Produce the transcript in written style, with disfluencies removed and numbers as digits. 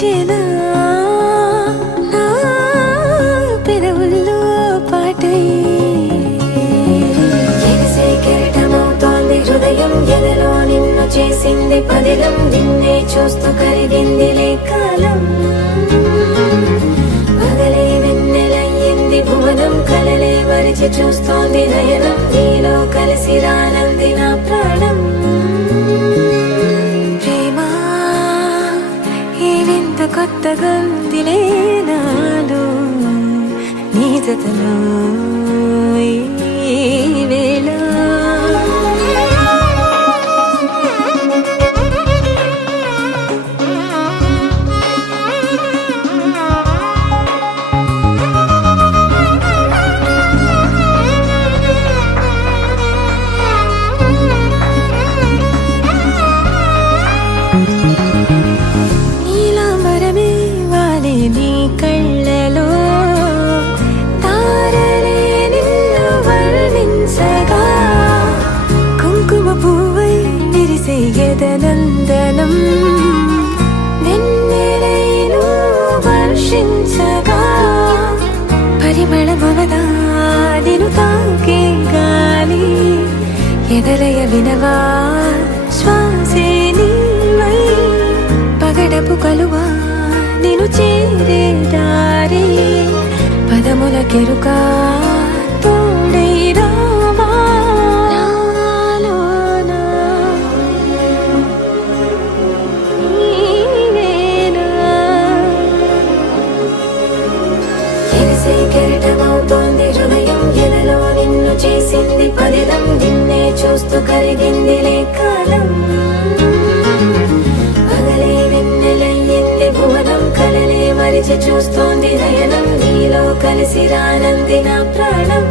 పిలిచేనా నా పెదవుల్లో పాటై ఎగసే కెరటమవుతోంది హృదయం ఎదలో నిన్ను చేసింది పదిలం నిన్నే చూస్తూ కరిగిందిలే కాలం పగలే వెన్నెలయ్యింది భువనం కలలే మరిచి చూస్తోంది నయనం నీలో కలిసి రానంది నా ప్రాణం ప్రేమ ఏవింత కొత్తగా ఉందిలే నాలో నీ జతలో ఈ వేళ నీలాంబరమే వాలే నీ కళ్ళలో తారలే నిన్ను వర్ణించగా కుంకుమ పువ్వై విరిసే ఎదనందనం వెన్నెలైను వర్షించగా పరిమళమవదా నిన్ను తాకే గాలి ఎదలయ వినవా శ్వాసే నీవై పగడపు కలువా నిన్ను చేరే దారి పదముల కెరుక తోడై రావా నాలోన నీవేనా ఎగసే కెరటమవుతోంది హృదయం ఎదలో నిన్ను చేసింది పదిలం నిన్నే చూస్తూ కరిగిందిలే కాలం పగలే వెన్నెలయ్యింది భువనం కలలే మరిచి చూస్తోంది నయనం నీలో కలిసి రానంది నా ప్రాణం